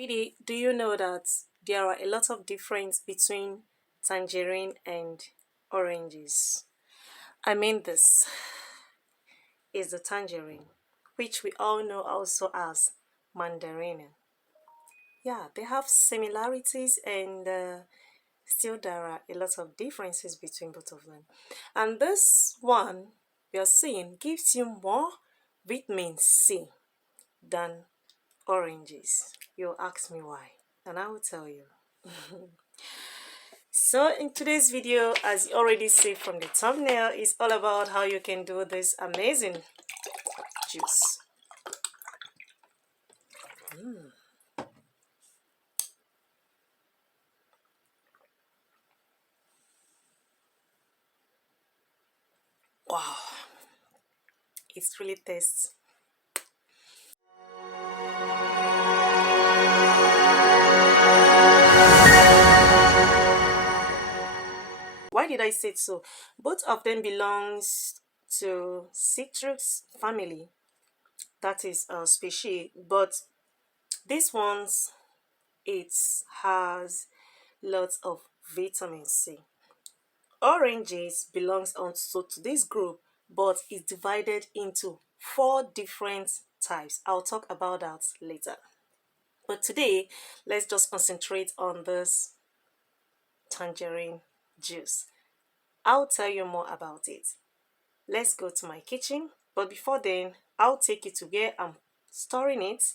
Sweetie, do you know that there are a lot of difference between tangerine and oranges? I mean, this is the tangerine, which we all know also as Mandarin. Yeah, they have similarities and still there are a lot of differences between both of them. And this one we are seeing gives you more vitamin C than oranges. You'll ask me why, and I will tell you. So in today's video, as you already see from the thumbnail, is all about how you can do this amazing juice. Wow, it really tastes. Why did I say so? Both of them belongs to citrus family, that is a species, but this one's it has lots of vitamin C. Oranges belongs also to this group, but is divided into 4 different types. I'll talk about that later. But today, let's just concentrate on this tangerine juice. I'll tell you more about it. Let's go to my kitchen, but before then, I'll take you to where I'm storing it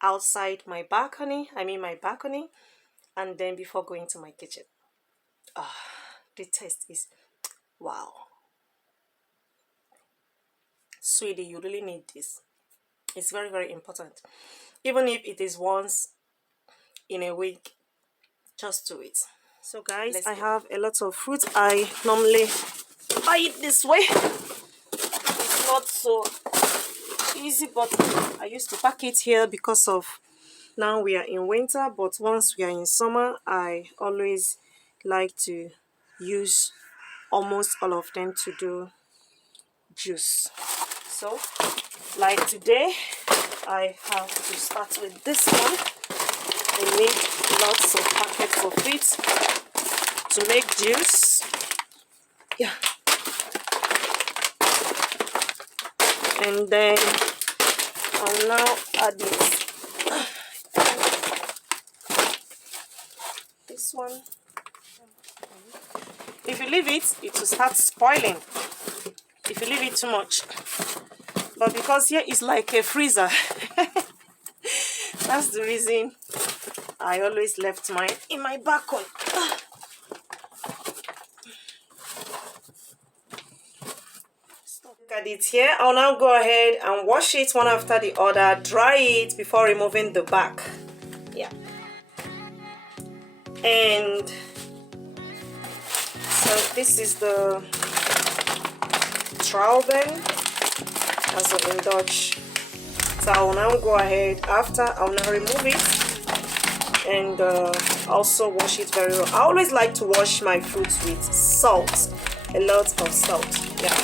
outside my balcony, and then before going to my kitchen. The taste is wow. Sweetie, you really need this. It's very, very important. Even if it is once in a week, just do it. So guys, I have a lot of fruit. I normally buy it this way. It's not so easy, but I used to pack it here because of now we are in winter, but once we are in summer, I always like to use almost all of them to do juice. So like today, I have to start with this one. I need lots of packets of it to make juice. Yeah. And then I'll now add this one. If you leave it, it will start spoiling if you leave it too much. But because here is like a freezer, that's the reason I always left mine in my balcony. Look at it here. I'll now go ahead and wash it one after the other, dry it before removing the back. Yeah. And so this is the trauben, as in Dutch. So I'll now go ahead, after I'll now remove it and also wash it very well. I always like to wash my fruits with salt, a lot of salt. Yeah.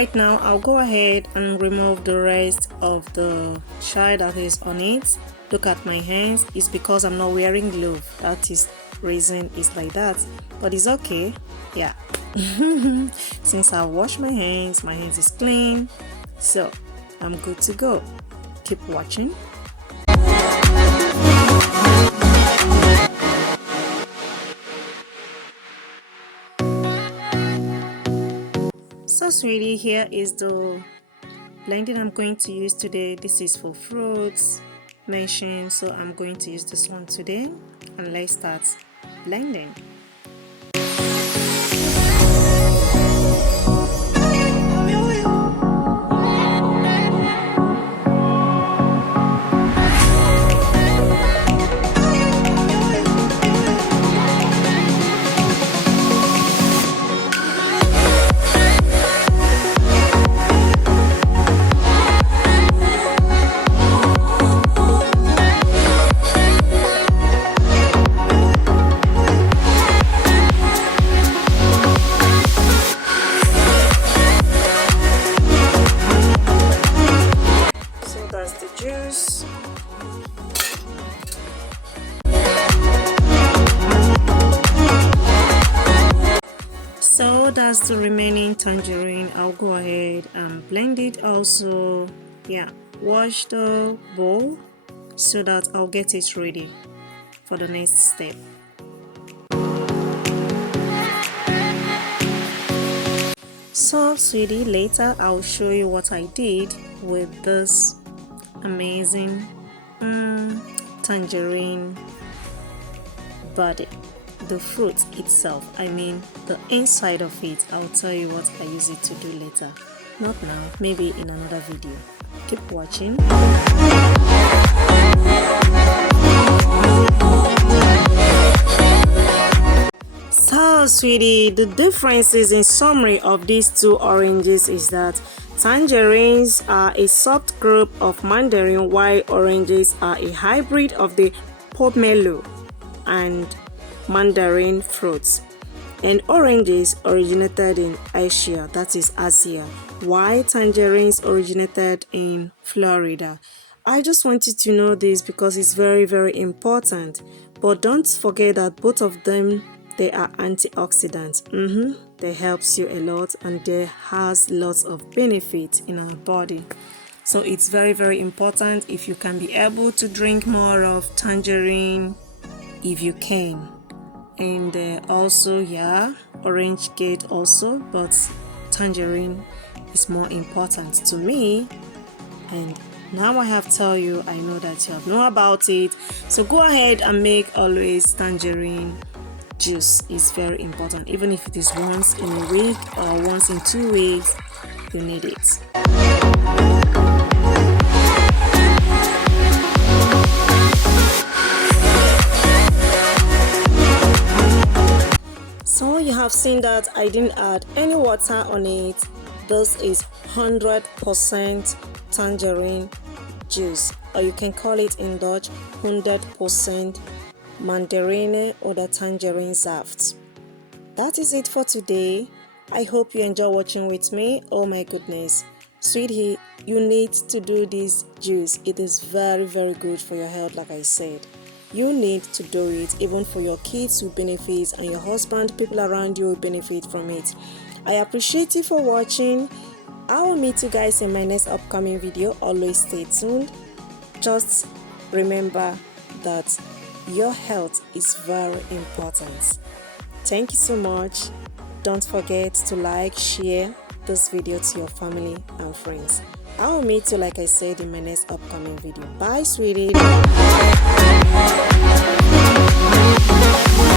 Right now I'll go ahead and remove the rest of the chai that is on it, Look at my hands. It's because I'm not wearing glove. That is reason it's like that, but it's okay. Yeah. Since I wash my hands is clean, so I'm good to go. Keep watching. So sweetie, here is the blending I'm going to use today. This is for fruits mentioned, so I'm going to use this one today, and let's start blending. So that's the remaining tangerine. I'll go ahead and blend it also. Yeah, wash the bowl so that I'll get it ready for the next step. So sweetie, later I'll show you what I did with this amazing tangerine body. The fruit itself, I mean the inside of it. I'll tell you what I use it to do later, not now, maybe in another video. Keep watching. So sweetie, the differences in summary of these two oranges is that tangerines are a soft group of mandarin, while oranges are a hybrid of the pomelo and mandarin fruits. And oranges originated in Asia, that is Asia, while tangerines originated in Florida. I just wanted to know this because it's very, very important. But don't forget that both of them, they are antioxidants. They helps you a lot, and they has lots of benefits in our body. So it's very, very important if you can be able to drink more of tangerine, if you can. And also, yeah, orange gate also, but tangerine is more important to me. And now I have tell you, I know that you have known about it, so go ahead and make always tangerine juice. Is very important. Even if it is once in a week or once in 2 weeks, you need it. So you have seen that I didn't add any water on it. This is 100% tangerine juice, or you can call it in Dutch 100% Mandarin or the tangerine Saft. That is it for today. I hope you enjoy watching with me. Oh my goodness, sweetie, you need to do this juice. It is very, very good for your health. Like I said, you need to do it. Even for your kids will benefit, and your husband, people around you will benefit from it. I appreciate you for watching. I will meet you guys in my next upcoming video. Always stay tuned. Just remember that your health is very important. Thank you so much. Don't forget to like, share this video to your family and friends. I will meet you, like I said, in my next upcoming video. Bye, sweetie.